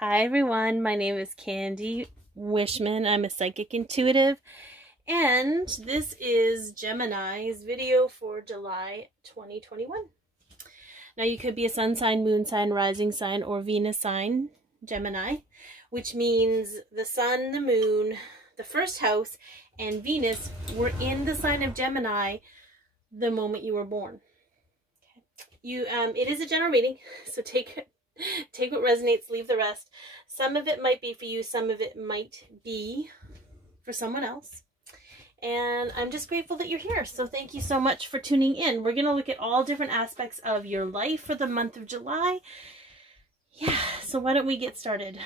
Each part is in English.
Hi everyone, my name is Candi Wishman. I'm a psychic intuitive, and this is Gemini's video for July 2021. Now you could be a sun sign, moon sign, rising sign, or Venus sign, Gemini, which means the sun, the moon, the first house, and Venus were in the sign of Gemini the moment you were born. It is a general reading, so take what resonates, leave the rest. Some of it might be for you, some of it might be for someone else. And I'm just grateful that you're here. So thank you so much for tuning in. We're going to look at all different aspects of your life for the month of July. Yeah, so why don't we get started?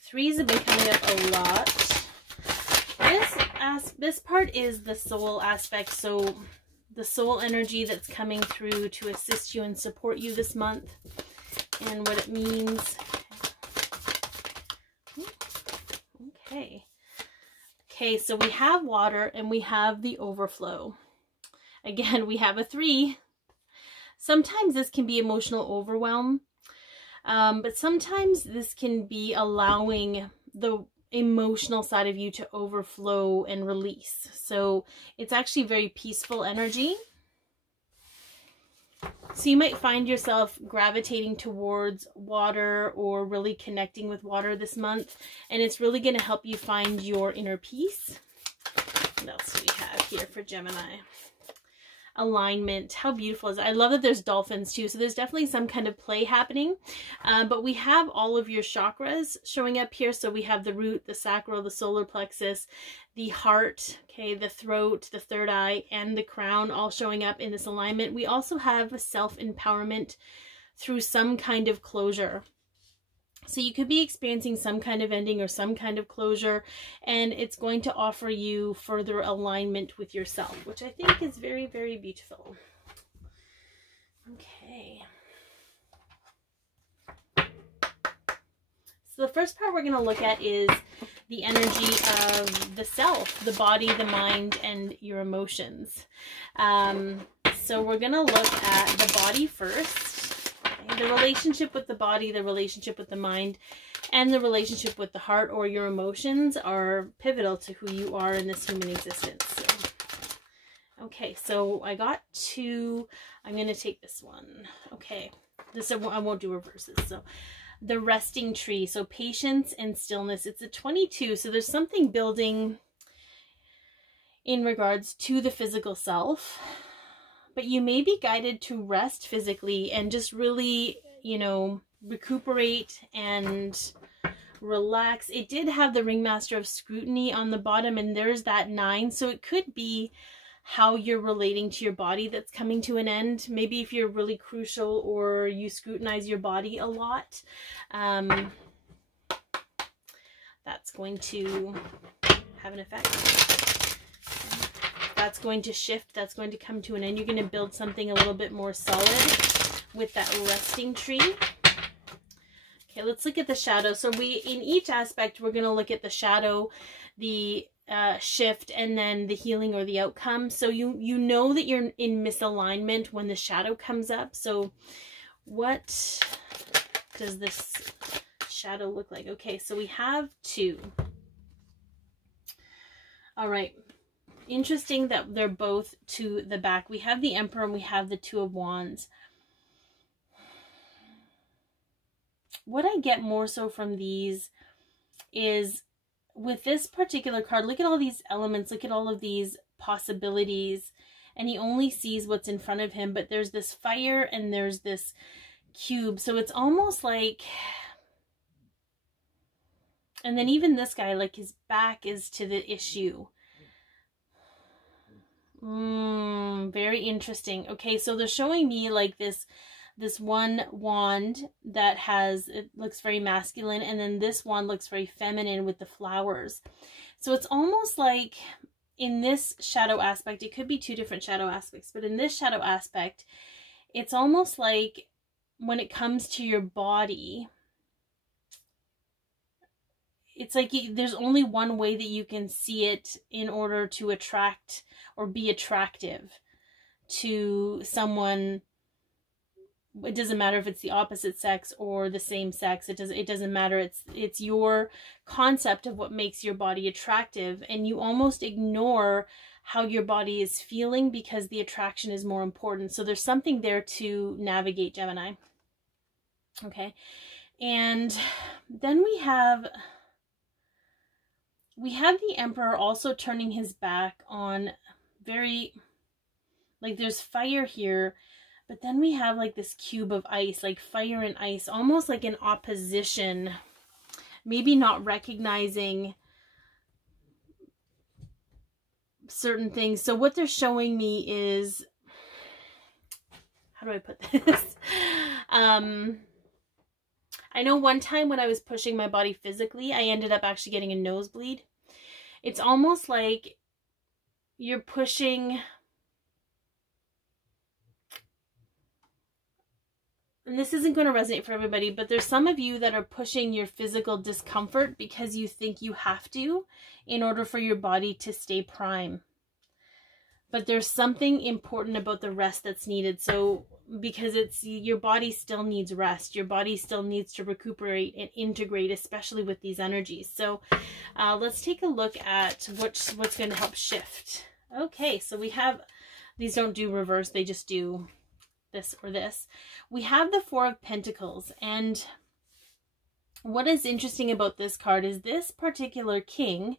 Threes have been coming up a lot. This part is the soul aspect, so the soul energy that's coming through to assist you and support you this month and what it means. Okay, so we have water and we have the overflow. Again, we have a 3. Sometimes this can be emotional overwhelm, but sometimes this can be allowing the emotional side of you to overflow and release. So it's actually very peaceful energy. So you might find yourself gravitating towards water or really connecting with water this month, and it's really going to help you find your inner peace. What else do we have here for Gemini? Alignment. How beautiful is it? I love that there's dolphins too, so there's definitely some kind of play happening, but we have all of your chakras showing up here. So we have the root, the sacral, the solar plexus, the heart, okay, the throat, the third eye, and the crown all showing up in this alignment. We also have self-empowerment through some kind of closure. So you could be experiencing some kind of ending or some kind of closure, and it's going to offer you further alignment with yourself, which I think is very, very beautiful. Okay. So the first part we're going to look at is the energy of the self, the body, the mind, and your emotions. So we're going to look at the body first. The relationship with the body, the relationship with the mind, and the relationship with the heart or your emotions are pivotal to who you are in this human existence. So, okay, so I got 2. I'm going to take this one. Okay, I won't do reverses. So the resting tree, so patience and stillness. It's a 22, so there's something building in regards to the physical self. But you may be guided to rest physically and just really, you know, recuperate and relax. It did have the ringmaster of scrutiny on the bottom, and there's that 9. So it could be how you're relating to your body that's coming to an end. Maybe if you're really crucial or you scrutinize your body a lot, that's going to have an effect. That's going to shift. That's going to come to an end. You're going to build something a little bit more solid with that resting tree. Okay, let's look at the shadow. So in each aspect, we're going to look at the shadow, the shift, and then the healing or the outcome. So you know that you're in misalignment when the shadow comes up. So what does this shadow look like? Okay, so we have 2. All right. Interesting that they're both to the back. We have the Emperor and we have the 2 of Wands. What I get more so from these is with this particular card, look at all these elements, look at all of these possibilities, and he only sees what's in front of him, but there's this fire and there's this cube. So it's almost like, and then even this guy, like his back is to the issue. Very interesting. Okay, so they're showing me like this one wand that it looks very masculine, and then this wand looks very feminine with the flowers. So it's almost like in this shadow aspect, it could be 2 different shadow aspects, but in this shadow aspect, it's almost like when it comes to your body, it's like there's only one way that you can see it in order to attract or be attractive to someone. It doesn't matter if it's the opposite sex or the same sex. It doesn't matter. It's your concept of what makes your body attractive, and you almost ignore how your body is feeling because the attraction is more important. So there's something there to navigate, Gemini. Okay. And then we have the Emperor also turning his back on very, like, there's fire here, but then we have like this cube of ice, like fire and ice, almost like in opposition, maybe not recognizing certain things. So what they're showing me is, how do I put this? I know one time when I was pushing my body physically, I ended up actually getting a nosebleed. It's almost like you're pushing, and this isn't going to resonate for everybody, but there's some of you that are pushing your physical discomfort because you think you have to in order for your body to stay prime. But there's something important about the rest that's needed. So, because your body still needs rest. Your body still needs to recuperate and integrate, especially with these energies. So let's take a look at what's going to help shift. Okay, so we have, these don't do reverse, they just do this or this. We have the Four of Pentacles, and what is interesting about this card is this particular king,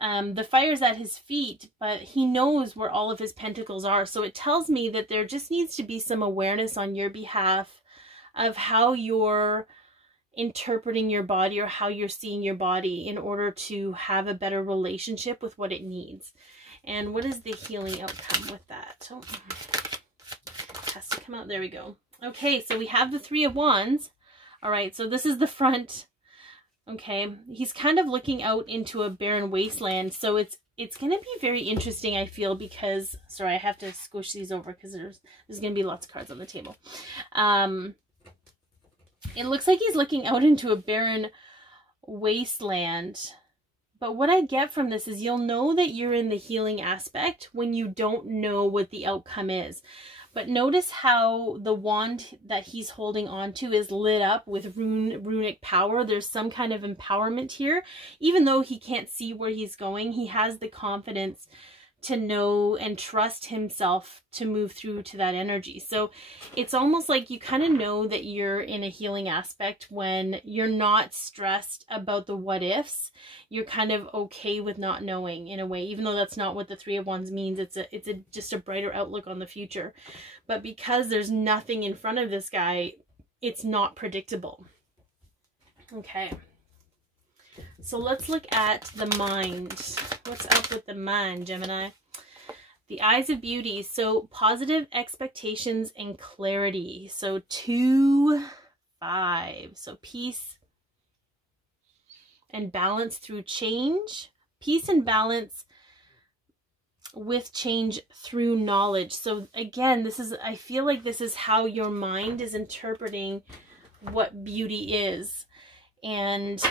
the fire's at his feet, but he knows where all of his pentacles are. So it tells me that there just needs to be some awareness on your behalf of how you're interpreting your body or how you're seeing your body in order to have a better relationship with what it needs. And what is the healing outcome with that? Oh, it has to come out. There we go. Okay, so we have the Three of Wands. All right, so this is the front. Okay, he's kind of looking out into a barren wasteland. So it's going to be very interesting, I feel, because, sorry, I have to squish these over because there's going to be lots of cards on the table. It looks like he's looking out into a barren wasteland. But what I get from this is you'll know that you're in the healing aspect when you don't know what the outcome is. But notice how the wand that he's holding on to is lit up with runic power. There's some kind of empowerment here. Even though he can't see where he's going, he has the confidence to know and trust himself to move through to that energy. So it's almost like you kind of know that you're in a healing aspect when you're not stressed about the what ifs. You're kind of okay with not knowing in a way, even though that's not what the Three of Wands means. It's just a brighter outlook on the future. But because there's nothing in front of this guy, it's not predictable. Okay. So let's look at the mind. What's up with the mind, Gemini? The Eyes of Beauty. So positive expectations and clarity. So 2, 5. So peace and balance through change. Peace and balance with change through knowledge. So again, I feel like this is how your mind is interpreting what beauty is and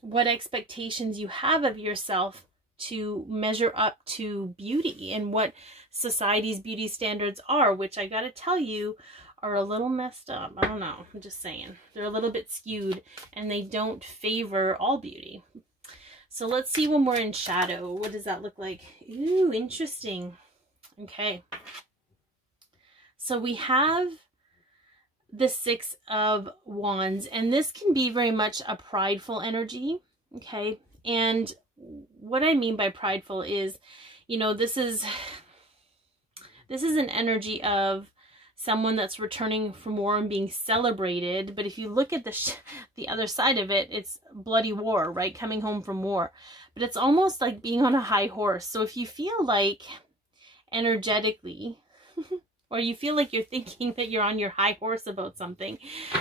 what expectations you have of yourself to measure up to beauty and what society's beauty standards are, which I gotta tell you are a little messed up. I don't know, I'm just saying. They're a little bit skewed and they don't favor all beauty. So let's see when we're in shadow. What does that look like? Ooh, interesting. Okay. So we have the Six of Wands, and this can be very much a prideful energy. Okay. And what I mean by prideful is, you know, this is an energy of someone that's returning from war and being celebrated. But if you look at the other side of it, it's bloody war, right? Coming home from war. But it's almost like being on a high horse. So if you feel like energetically, or you feel like you're thinking that you're on your high horse about something,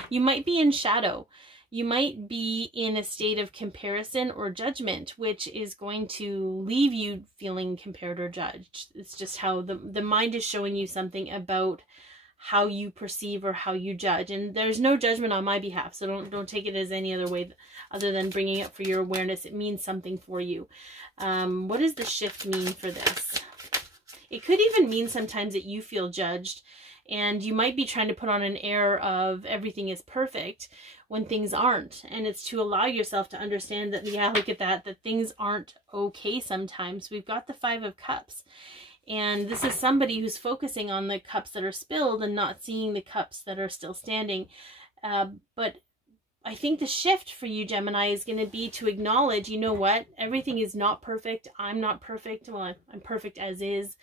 you might be in shadow. You might be in a state of comparison or judgment, which is going to leave you feeling compared or judged. It's just how the mind is showing you something about how you perceive or how you judge. And there's no judgment on my behalf, so don't take it as any other way other than bringing it for your awareness. It means something for you. What does the shift mean for this? It could even mean sometimes that you feel judged, and you might be trying to put on an air of everything is perfect when things aren't. And it's to allow yourself to understand that, yeah, look at that things aren't okay sometimes. We've got the 5 of Cups. And this is somebody who's focusing on the cups that are spilled and not seeing the cups that are still standing. But I think the shift for you, Gemini, is going to be to acknowledge, you know what, everything is not perfect. I'm not perfect. Well, I'm perfect as is.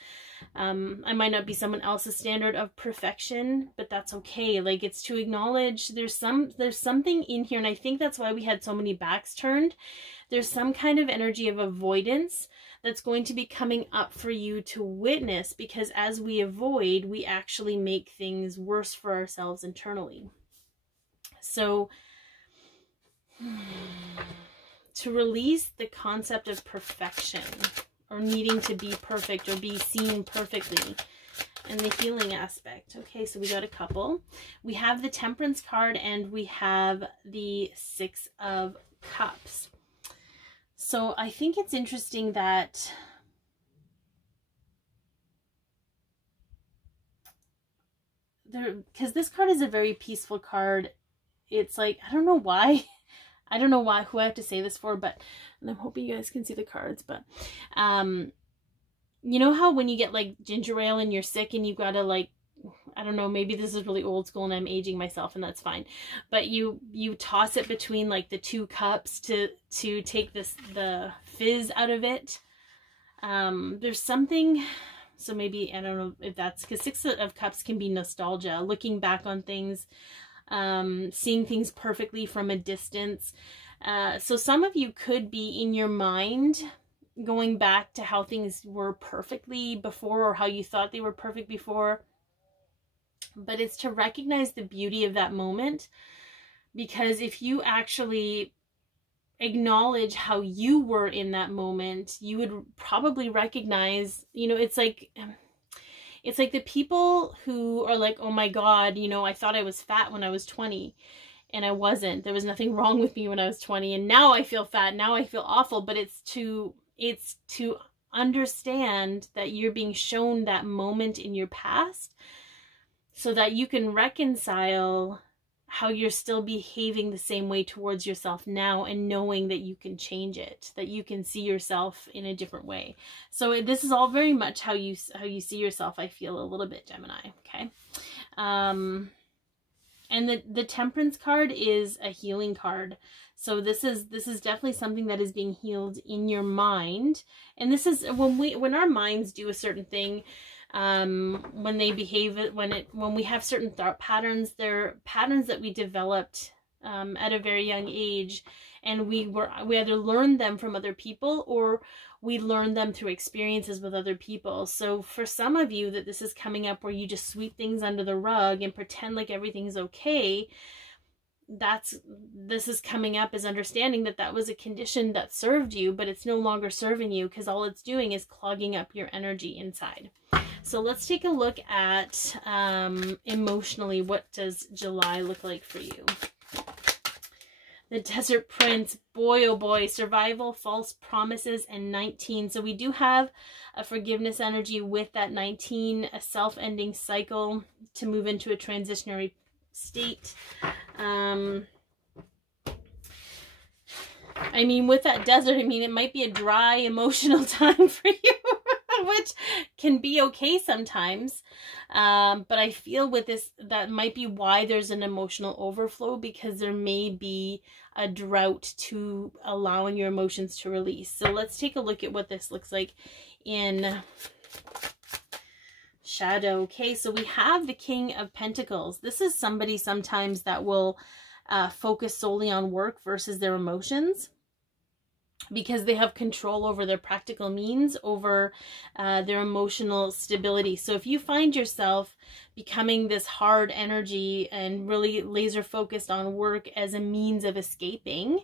I might not be someone else's standard of perfection, but that's okay. Like, it's to acknowledge there's something in here. And I think that's why we had so many backs turned. There's some kind of energy of avoidance that's going to be coming up for you to witness, because as we avoid, we actually make things worse for ourselves internally. So to release the concept of perfection or needing to be perfect or be seen perfectly and the healing aspect. Okay, so we got a couple. We have the Temperance card and we have the 6 of Cups. So I think it's interesting that because this card is a very peaceful card. It's like, I don't know why. I don't know who I have to say this for, but, and I'm hoping you guys can see the cards, but, you know how when you get like ginger ale and you're sick and you gotta like, I don't know, maybe this is really old school and I'm aging myself and that's fine. But you toss it between like the 2 cups to take the fizz out of it. There's something, so maybe, I don't know if that's, because 6 of Cups can be nostalgia, looking back on things, seeing things perfectly from a distance. So some of you could be in your mind going back to how things were perfectly before or how you thought they were perfect before. But it's to recognize the beauty of that moment, because if you actually acknowledge how you were in that moment, you would probably recognize, you know, it's like the people who are like, oh my God, you know, I thought I was fat when I was 20 and I wasn't. There was nothing wrong with me when I was 20 and now I feel fat, now I feel awful. But it's to understand that you're being shown that moment in your past, so that you can reconcile how you're still behaving the same way towards yourself now, and knowing that you can change it, that you can see yourself in a different way. So this is all very much how you see yourself, I feel, a little bit, Gemini, okay? And the Temperance card is a healing card. So this is definitely something that is being healed in your mind. And this is when our minds do a certain thing, when they behave, when we have certain thought patterns, they're patterns that we developed at a very young age, and we either learned them from other people or we learned them through experiences with other people. So for some of you that this is coming up where you just sweep things under the rug and pretend like everything's okay, this is coming up as understanding that that was a condition that served you, but it's no longer serving you, because all it's doing is clogging up your energy inside. So let's take a look at emotionally, what does July look like for you? The Desert Prince, boy oh boy, survival, false promises, and 19. So we do have a forgiveness energy with that 19, a self-ending cycle to move into a transitionary state. I mean, with that desert, I mean, it might be a dry, emotional time for you, which can be okay sometimes. But I feel with this, that might be why there's an emotional overflow, because there may be a drought to allowing your emotions to release. So let's take a look at what this looks like in shadow. Okay, so we have the King of Pentacles. This is somebody sometimes that will focus solely on work versus their emotions, because they have control over their practical means, over their emotional stability. So if you find yourself becoming this hard energy and really laser focused on work as a means of escaping,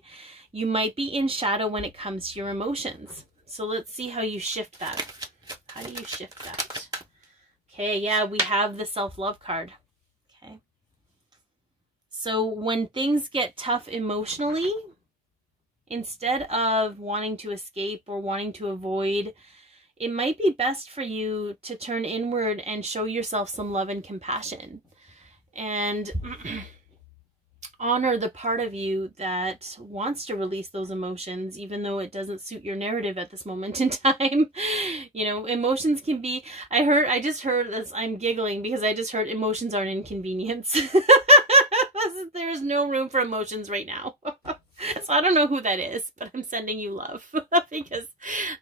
you might be in shadow when it comes to your emotions. So let's see how you shift that. How do you shift that? Okay, yeah, we have the self-love card. So when things get tough emotionally, instead of wanting to escape or wanting to avoid, it might be best for you to turn inward and show yourself some love and compassion. And honor the part of you that wants to release those emotions, even though it doesn't suit your narrative at this moment in time. You know, emotions can be, I just heard this, I'm giggling because I just heard emotions are an inconvenience. There's no room for emotions right now. So I don't know who that is, but I'm sending you love because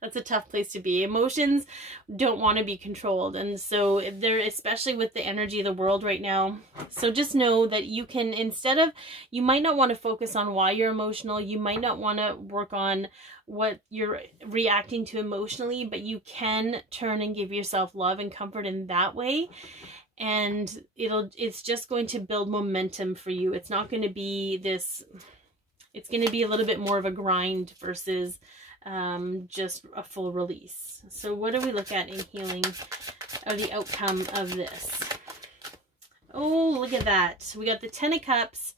that's a tough place to be. Emotions don't want to be controlled. And so they're, especially with the energy of the world right now. So just know that you can, instead of, you might not want to focus on why you're emotional. You might not want to work on what you're reacting to emotionally, but you can turn and give yourself love and comfort in that way. And it's just going to build momentum for you. It's not going to be this, it's going to be a little bit more of a grind versus just a full release. So what do we look at in healing, or the outcome of this? Oh, look at that. We got the Ten of Cups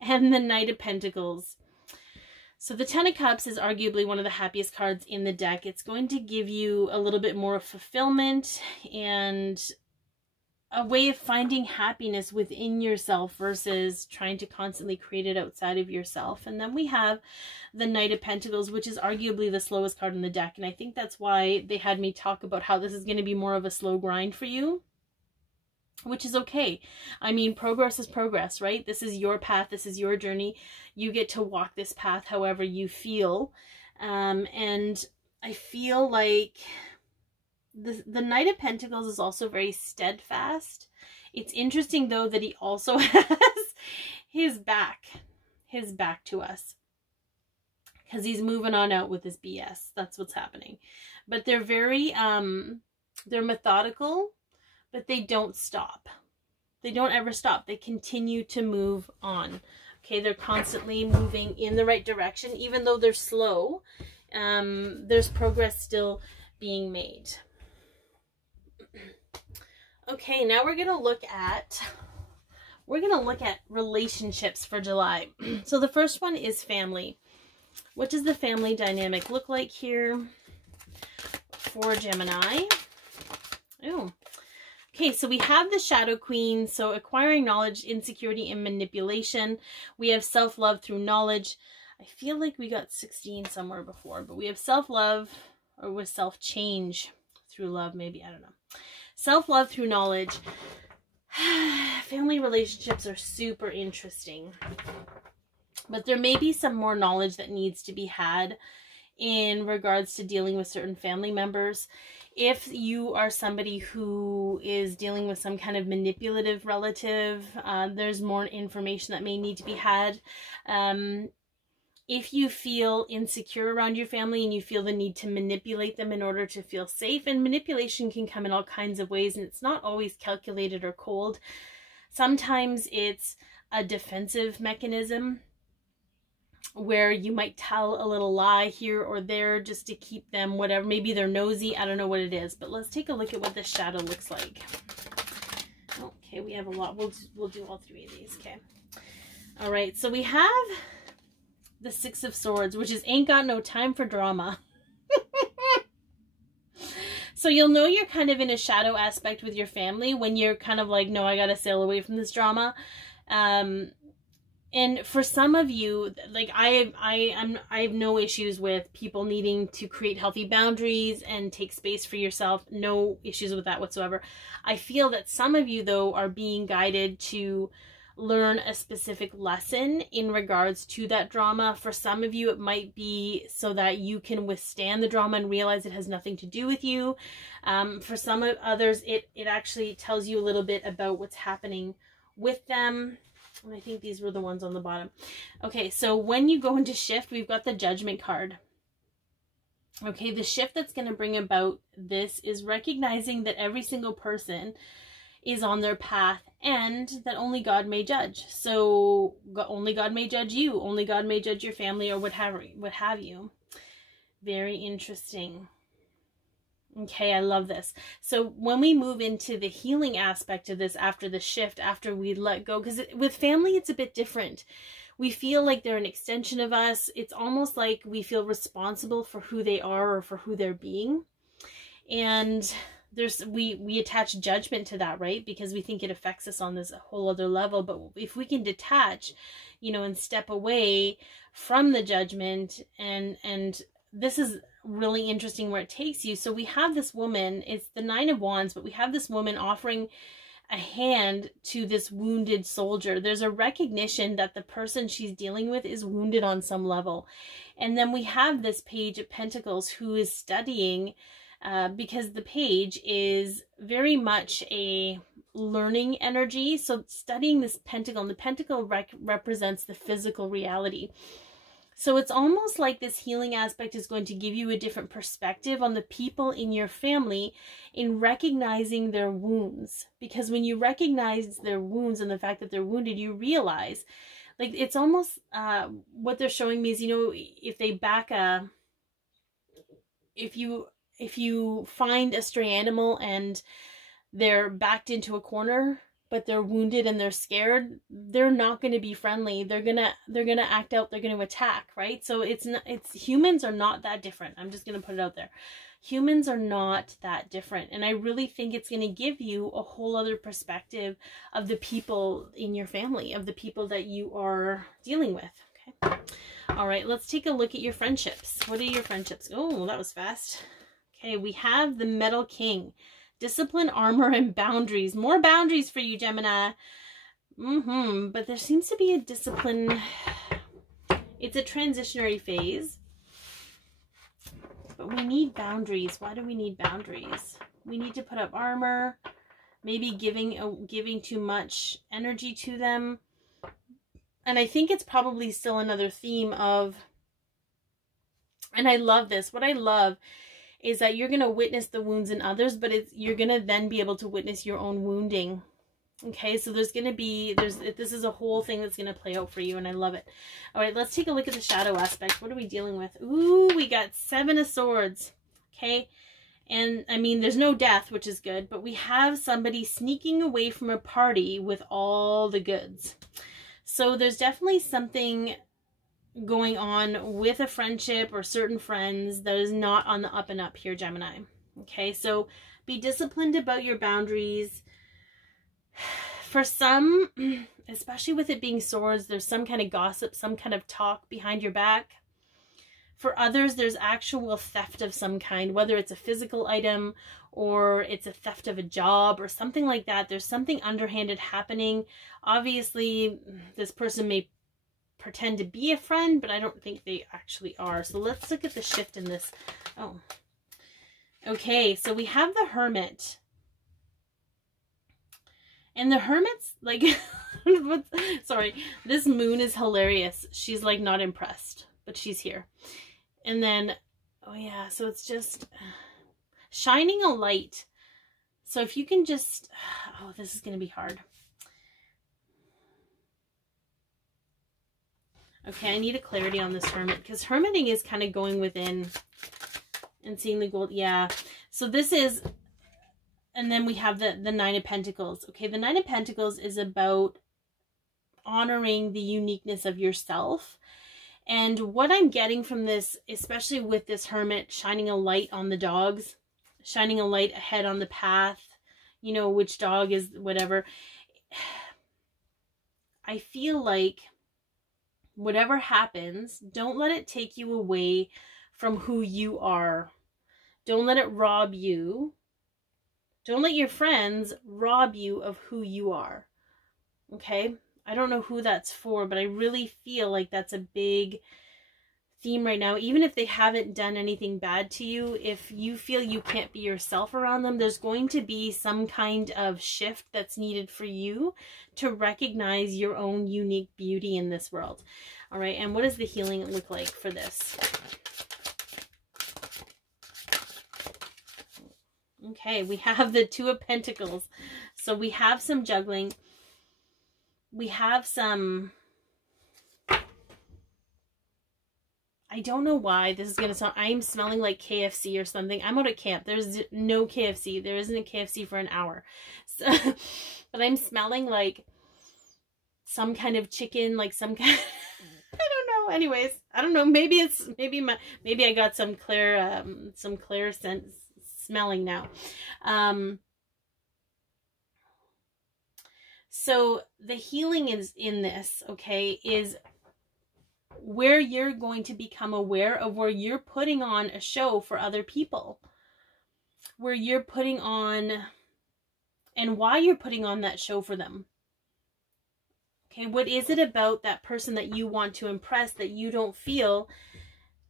and the Knight of Pentacles. So the Ten of Cups is arguably one of the happiest cards in the deck. It's going to give you a little bit more fulfillment and a way of finding happiness within yourself versus trying to constantly create it outside of yourself. And then we have the Knight of Pentacles, which is arguably the slowest card in the deck. And I think that's why they had me talk about how this is going to be more of a slow grind for you, which is okay. I mean, progress is progress, right? This is your path. This is your journey. You get to walk this path however you feel. And I feel like the Knight of Pentacles is also very steadfast. It's interesting, though, that he also has his back to us, because he's moving on out with his BS. That's what's happening. But they're very, they're methodical, but they don't stop. They don't ever stop. They continue to move on. Okay, they're constantly moving in the right direction. Even though they're slow, there's progress still being made. Okay, now we're going to look at relationships for July. So the first one is family. What does the family dynamic look like here for Gemini? Oh, okay, so we have the Shadow Queen, so acquiring knowledge, insecurity, and manipulation. We have self-love through knowledge. I feel like we got 16 somewhere before, but we have self-love, or with self-change through love, maybe, I don't know. Self-love through knowledge. Family relationships are super interesting. But there may be some more knowledge that needs to be had in regards to dealing with certain family members. If you are somebody who is dealing with some kind of manipulative relative, there's more information that may need to be had. If you feel insecure around your family and you feel the need to manipulate them in order to feel safe, and manipulation can come in all kinds of ways, and it's not always calculated or cold. Sometimes it's a defensive mechanism where you might tell a little lie here or there just to keep them whatever. Maybe they're nosy. I don't know what it is, but let's take a look at what this shadow looks like. Okay, we have a lot. We'll do all three of these. Okay. All right. So we have the Six of Swords, which is ain't got no time for drama. So you'll know you're kind of in a shadow aspect with your family when you're kind of like, no, I got to sail away from this drama. And for some of you, like I have no issues with people needing to create healthy boundaries and take space for yourself. No issues with that whatsoever. I feel that some of you, though, are being guided to learn a specific lesson in regards to that drama. For some of you, it might be so that you can withstand the drama and realize it has nothing to do with you. For some of others, it actually tells you a little bit about what's happening with them. And I think these were the ones on the bottom. Okay, so when you go into shift, we've got the Judgment card. Okay, the shift that's going to bring about this is recognizing that every single person is on their path and that only God may judge. So only God may judge you. Only God may judge your family or what have you. Very interesting. Okay, I love this. So when we move into the healing aspect of this after the shift, after we let go, because with family, it's a bit different. We feel like they're an extension of us. It's almost like we feel responsible for who they are or for who they're being. And we attach judgment to that, right? Because we think it affects us on this whole other level. But if we can detach, you know, and step away from the judgment, and this is really interesting where it takes you. So we have this woman, it's the 9 of Wands, but we have this woman offering a hand to this wounded soldier. There's a recognition that the person she's dealing with is wounded on some level. And then we have this Page of Pentacles who is studying, because the page is very much a learning energy. So studying this pentacle, and the pentacle represents the physical reality. So it's almost like this healing aspect is going to give you a different perspective on the people in your family in recognizing their wounds. Because when you recognize their wounds and the fact that they're wounded, you realize, like, it's almost, what they're showing me is, you know, if they if you find a stray animal and they're backed into a corner, but they're wounded and they're scared, they're not going to be friendly. They're going to act out. They're going to attack, right? So humans are not that different. I'm just going to put it out there. Humans are not that different. And I really think it's going to give you a whole other perspective of the people in your family, of the people that you are dealing with. Okay. All right, let's take a look at your friendships. What are your friendships? Oh, that was fast. Okay, we have the Metal King. Discipline, armor, and boundaries. More boundaries for you, Gemini. But there seems to be a discipline. It's a transitionary phase. But we need boundaries. Why do we need boundaries? We need to put up armor. Maybe giving too much energy to them. And I think it's probably still another theme of, and I love this. What I love is that you're going to witness the wounds in others, but you're going to then be able to witness your own wounding. Okay, so this is a whole thing that's going to play out for you, and I love it. All right, let's take a look at the shadow aspect. What are we dealing with? Ooh, we got 7 of Swords. Okay, and I mean, there's no death, which is good, but we have somebody sneaking away from a party with all the goods. So there's definitely something going on with a friendship or certain friends that is not on the up and up here, Gemini. Okay, so be disciplined about your boundaries. For some, especially with it being swords, there's some kind of gossip, some kind of talk behind your back. For others, there's actual theft of some kind, whether it's a physical item or it's a theft of a job or something like that. There's something underhanded happening. Obviously, this person may pretend to be a friend, but I don't think they actually are. So let's look at the shift in this. Oh, okay, so we have the Hermit, and the Hermit's like sorry, this moon is hilarious. She's like not impressed, but she's here. And then, oh yeah, so it's just shining a light. So if you can just, oh, this is going to be hard. Okay, I need a clarity on this Hermit, because hermiting is kind of going within and seeing the gold. Yeah, so this is, and then we have the 9 of Pentacles. Okay, the 9 of Pentacles is about honoring the uniqueness of yourself. And what I'm getting from this, especially with this Hermit shining a light on the dogs, shining a light ahead on the path, you know, which dog is whatever. I feel like whatever happens, don't let it take you away from who you are. Don't let it rob you. Don't let your friends rob you of who you are. Okay? I don't know who that's for, but I really feel like that's a big theme right now. Even if they haven't done anything bad to you, if you feel you can't be yourself around them, there's going to be some kind of shift that's needed for you to recognize your own unique beauty in this world. All right, and what does the healing look like for this? Okay, we have the 2 of Pentacles. So we have some juggling. We have some, I don't know why this is going to sound, I'm smelling like KFC or something. I'm out at camp. There's no KFC. There isn't a KFC for an hour. So, but I'm smelling like some kind of chicken, like some kind I don't know. Anyways, I don't know. Maybe it's, maybe I got some clear scent smelling now. So the healing is in this, okay, is where you're going to become aware of where you're putting on a show for other people, where you're putting on, and why you're putting on that show for them. Okay, what is it about that person that you want to impress that you don't feel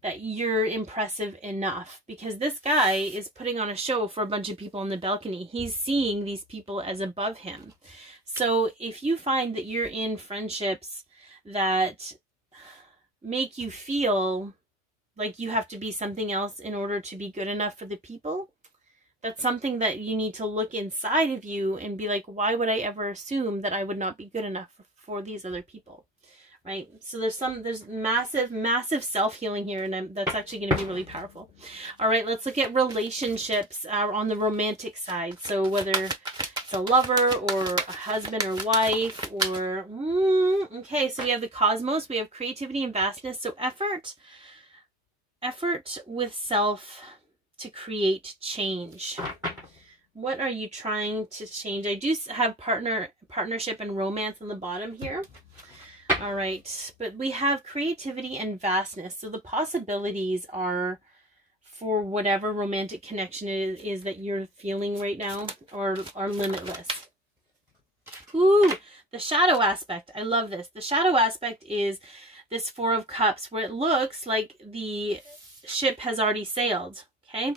that you're impressive enough? Because this guy is putting on a show for a bunch of people on the balcony. He's seeing these people as above him. So if you find that you're in friendships that make you feel like you have to be something else in order to be good enough for the people, that's something that you need to look inside of you and be like, why would I ever assume that I would not be good enough for these other people, right? So there's massive self-healing here, and that's actually going to be really powerful. All right, let's look at relationships on the romantic side. So whether it's a lover or a husband or wife or, okay, so we have the cosmos, we have creativity and vastness. So effort with self to create change. What are you trying to change? I do have partnership and romance on the bottom here. All right, but we have creativity and vastness. So the possibilities are for whatever romantic connection it is that you're feeling right now are limitless. Ooh, the shadow aspect. I love this. The shadow aspect is this Four of Cups, where it looks like the ship has already sailed, okay?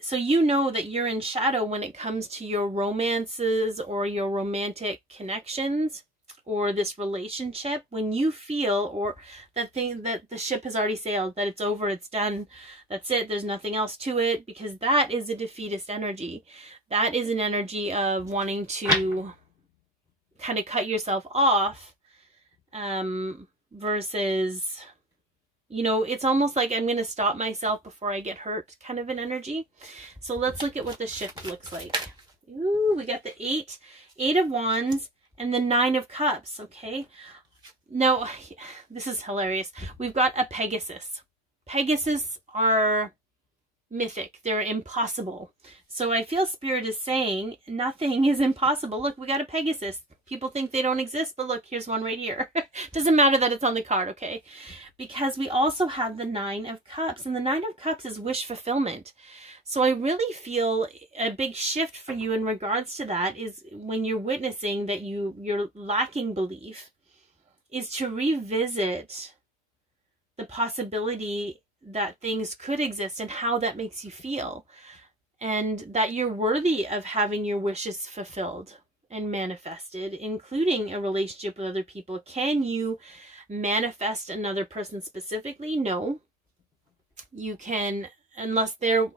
So you know that you're in shadow when it comes to your romances or your romantic connections or this relationship. When you feel or that the ship has already sailed, that it's over, it's done, that's it, there's nothing else to it, because that is a defeatist energy. That is an energy of wanting to kind of cut yourself off, versus, you know, it's almost like I'm going to stop myself before I get hurt kind of an energy. So let's look at what the shift looks like. Ooh, we got the eight of Wands and the Nine of Cups, okay? Now, this is hilarious. We've got a Pegasus. Pegasus are mythic. They're impossible. So I feel Spirit is saying nothing is impossible. Look, we got a Pegasus. People think they don't exist, but look, here's one right here. Doesn't matter that it's on the card, okay? Because we also have the Nine of Cups, and the Nine of Cups is wish fulfillment. So I really feel a big shift for you in regards to that is when you're witnessing that you're lacking belief, is to revisit the possibility that things could exist and how that makes you feel, and that you're worthy of having your wishes fulfilled and manifested, including a relationship with other people. Can you manifest another person specifically? No. You can, unless they're,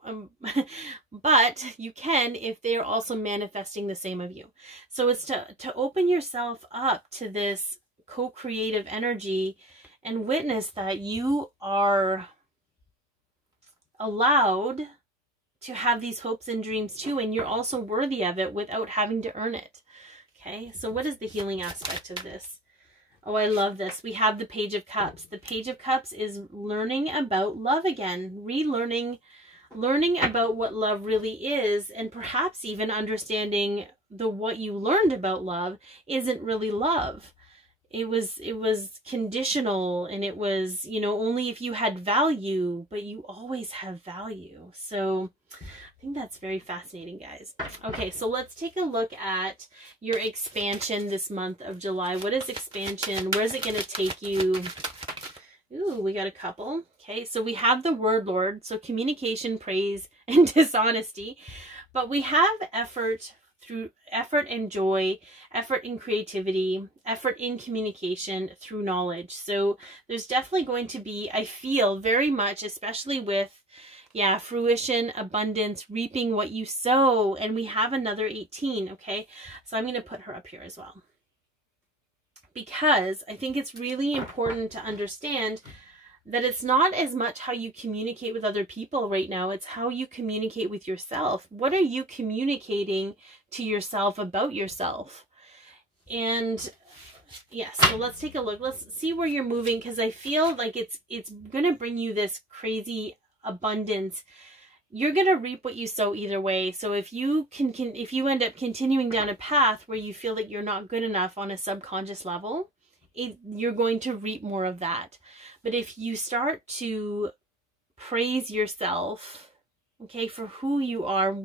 but you can if they're also manifesting the same of you. So it's to open yourself up to this co-creative energy and witness that you are allowed to have these hopes and dreams too, and you're also worthy of it without having to earn it. Okay, so what is the healing aspect of this? Oh, I love this. We have the Page of Cups. The Page of Cups is learning about love again, learning about what love really is, and perhaps even understanding what you learned about love isn't really love. It was conditional, and it was, you know, only if you had value, but you always have value. So I think that's very fascinating, guys. Okay, so let's take a look at your expansion this month of July. What is expansion? Where is it going to take you? Ooh, we got a couple. Okay, so we have the Word Lord, so communication, praise, and dishonesty. But we have effort through effort and joy, effort in creativity, effort in communication through knowledge. So there's definitely going to be, I feel very much, especially with, yeah, fruition, abundance, reaping what you sow. And we have another 18, okay? So I'm going to put her up here as well, because I think it's really important to understand that it's not as much how you communicate with other people right now. It's how you communicate with yourself. What are you communicating to yourself about yourself? And yes, so let's take a look. Let's see where you're moving, because I feel like it's going to bring you this crazy abundance. You're going to reap what you sow either way. So if you if you end up continuing down a path where you feel that you're not good enough on a subconscious level, you're going to reap more of that. But if you start to praise yourself, okay, for who you are,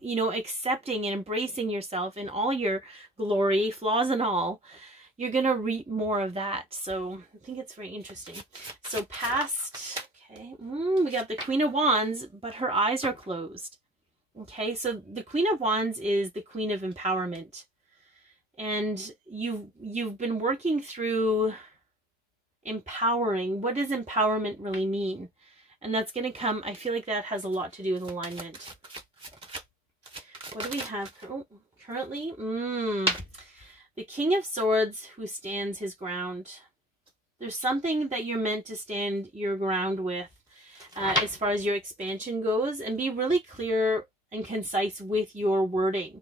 you know, accepting and embracing yourself in all your glory, flaws and all, you're going to reap more of that. So I think it's very interesting. So past, okay, we got the Queen of Wands, but her eyes are closed. Okay, so the Queen of Wands is the Queen of Empowerment. And you've been working through empowering. What does empowerment really mean? And that's going to come, I feel like that has a lot to do with alignment. What do we have currently? The King of Swords who stands his ground. There's something that you're meant to stand your ground with as far as your expansion goes, and be really clear and concise with your wording.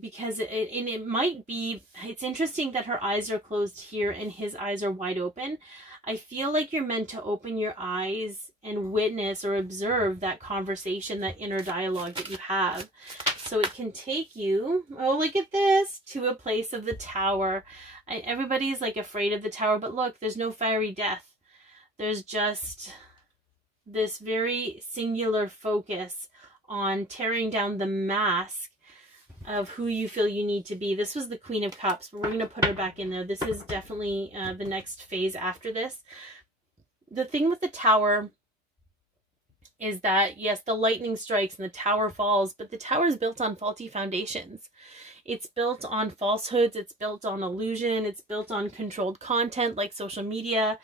Because it might be, it's interesting that her eyes are closed here and his eyes are wide open. I feel like you're meant to open your eyes and witness or observe that conversation, that inner dialogue that you have. So it can take you, oh, look at this, to a place of the Tower. Everybody's like afraid of the Tower, but look, there's no fiery death. There's just this very singular focus on tearing down the mask of who you feel you need to be. This was the Queen of Cups, but we're going to put her back in there. This is definitely the next phase after this. The thing with the Tower is that, yes, the lightning strikes and the Tower falls, but the Tower is built on faulty foundations. It's built on falsehoods. It's built on illusion. It's built on controlled content like social media.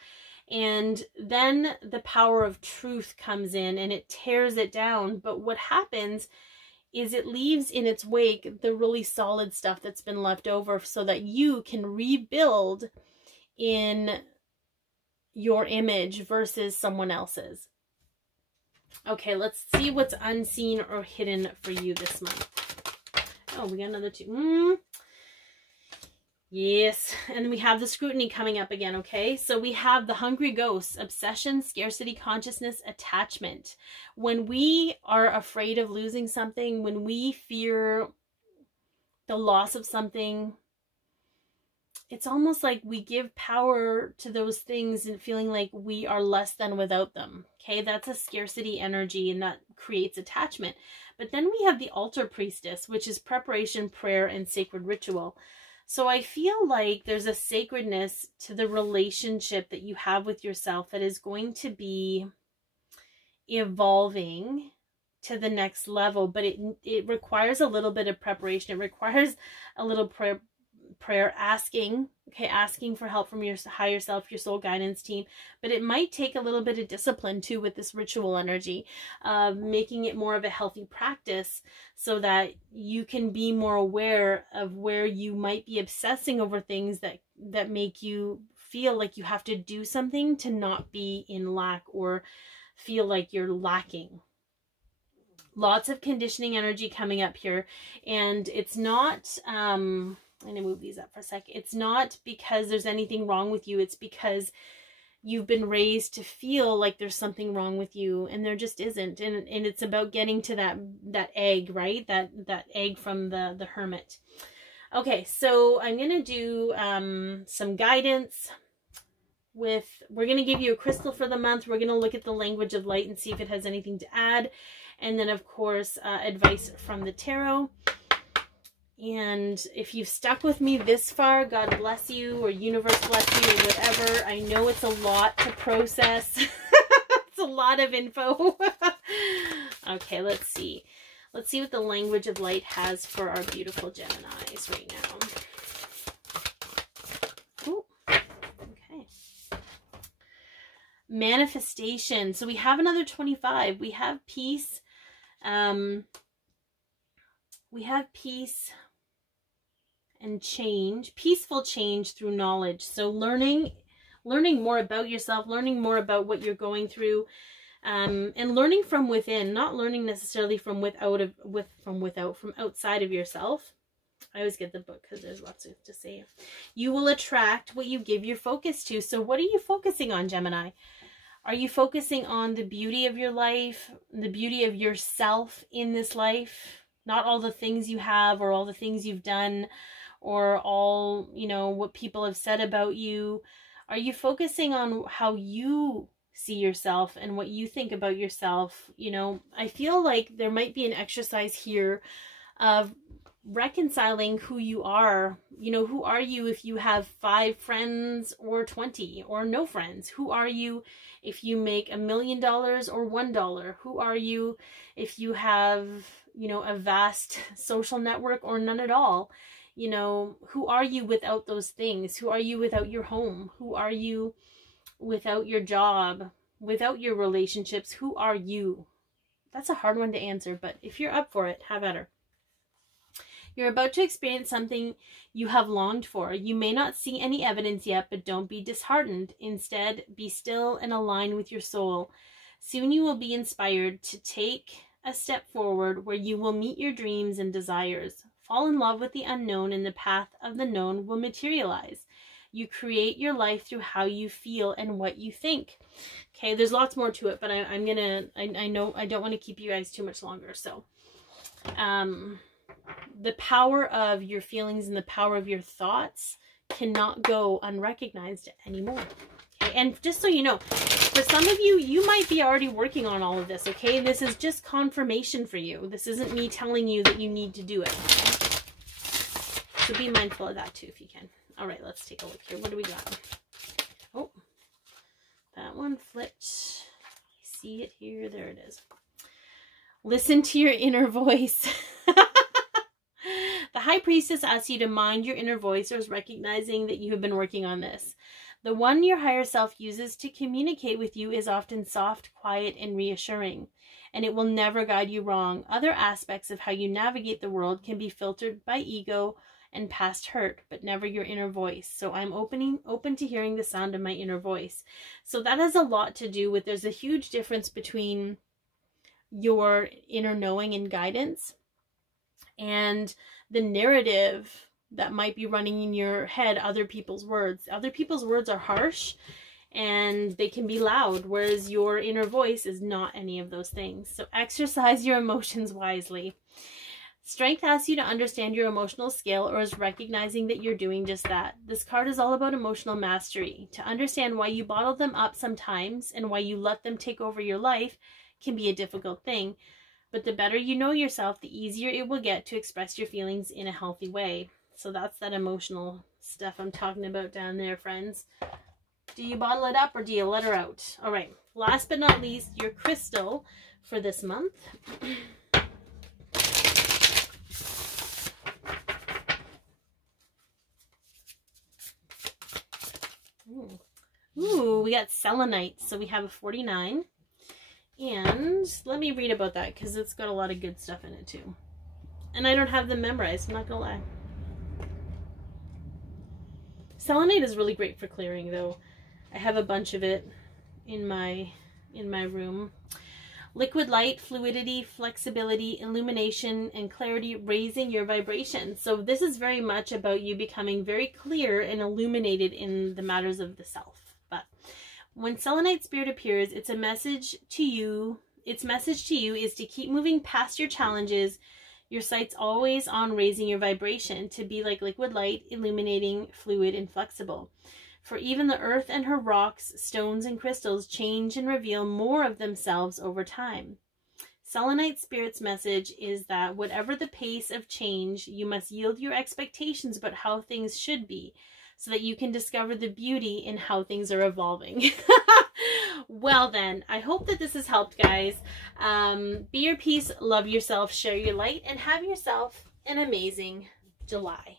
And then the power of truth comes in and it tears it down. But what happens is it leaves in its wake the really solid stuff that's been left over so that you can rebuild in your image versus someone else's. Okay, let's see what's unseen or hidden for you this month. Oh, we got another two. Yes, and we have the scrutiny coming up again, okay? So we have the hungry ghosts, obsession, scarcity, consciousness, attachment. When we are afraid of losing something, when we fear the loss of something, it's almost like we give power to those things and feeling like we are less than without them, okay? That's a scarcity energy and that creates attachment. But then we have the altar priestess, which is preparation, prayer, and sacred ritual. So I feel like there's a sacredness to the relationship that you have with yourself that is going to be evolving to the next level, but it requires a little bit of preparation. It requires a little prayer, asking for help from your higher self, your soul guidance team, but it might take a little bit of discipline too with this ritual energy, making it more of a healthy practice so that you can be more aware of where you might be obsessing over things that make you feel like you have to do something to not be in lack or feel like you're lacking. Lots of conditioning energy coming up here, and it's not I'm going to move these up for a sec. It's not because there's anything wrong with you. It's because you've been raised to feel like there's something wrong with you, and there just isn't. And it's about getting to that egg, right? That egg from the hermit. Okay, so I'm going to do some guidance we're going to give you a crystal for the month. We're going to look at the language of light and see if it has anything to add. And then, of course, advice from the tarot. And if you've stuck with me this far, God bless you, or universe bless you, or whatever. I know it's a lot to process. It's a lot of info. Okay, let's see. Let's see what the language of light has for our beautiful Geminis right now. Ooh, okay. Manifestation. So we have another 25. We have peace. We have peace and change, peaceful change through knowledge. So learning learning more about yourself, learning more about what you're going through, and learning from within, not learning necessarily from outside of yourself. I always get the book because there's lots to say. You will attract what you give your focus to. So what are you focusing on, Gemini? Are you focusing on the beauty of your life, the beauty of yourself in this life? Not all the things you have or all the things you've done or all, you know, what people have said about you. Are you focusing on how you see yourself and what you think about yourself? You know, I feel like there might be an exercise here of reconciling who you are. You know, who are you if you have 5 friends or 20 or no friends? Who are you if you make $1 million or $1? Who are you if you have, you know, a vast social network or none at all? You know, who are you without those things? Who are you without your home? Who are you without your job? Without your relationships? Who are you? That's a hard one to answer, but if you're up for it, have at her. You're about to experience something you have longed for. You may not see any evidence yet, but don't be disheartened. Instead, be still and align with your soul. Soon you will be inspired to take a step forward where you will meet your dreams and desires. Fall in love with the unknown, and the path of the known will materialize. You create your life through how you feel and what you think. Okay, there's lots more to it, but I know I don't want to keep you guys too much longer. So, the power of your feelings and the power of your thoughts cannot go unrecognized anymore. Okay, and just so you know, for some of you, you might be already working on all of this, okay? This is just confirmation for you. This isn't me telling you that you need to do it. So be mindful of that too if you can. All right, let's take a look here. What do we got? Oh, that one flipped. I see it here. There it is. Listen to your inner voice. The High Priestess asks you to mind your inner voice, or is recognizing that you have been working on this. The one your higher self uses to communicate with you is often soft, quiet, and reassuring, and it will never guide you wrong. Other aspects of how you navigate the world can be filtered by ego and past hurt, but never your inner voice. So I'm open to hearing the sound of my inner voice. So that has a lot to do with, there's a huge difference between your inner knowing and guidance and the narrative that might be running in your head, other people's words. Other people's words are harsh and they can be loud, whereas your inner voice is not any of those things. So exercise your emotions wisely. Strength asks you to understand your emotional scale, or is recognizing that you're doing just that. This card is all about emotional mastery. To understand why you bottle them up sometimes and why you let them take over your life can be a difficult thing. But the better you know yourself, the easier it will get to express your feelings in a healthy way. So that's that emotional stuff I'm talking about down there, friends. Do you bottle it up or do you let her out? All right. Last but not least, your crystal for this month. Ooh, we got selenite. So we have a 49. And let me read about that because it's got a lot of good stuff in it too. And I don't have them memorized, I'm not gonna lie. Selenite is really great for clearing though. I have a bunch of it in my room. Liquid light, fluidity, flexibility, illumination, and clarity, raising your vibration. So this is very much about you becoming very clear and illuminated in the matters of the self. But when selenite spirit appears, its message to you is to keep moving past your challenges. Your sight's always on raising your vibration, to be like liquid light, illuminating, fluid, and flexible. For even the earth and her rocks, stones, and crystals change and reveal more of themselves over time. Selenite spirit's message is that whatever the pace of change, you must yield your expectations about how things should be, so that you can discover the beauty in how things are evolving. Well then, I hope that this has helped, guys. Be your peace, love yourself, share your light, and have yourself an amazing July.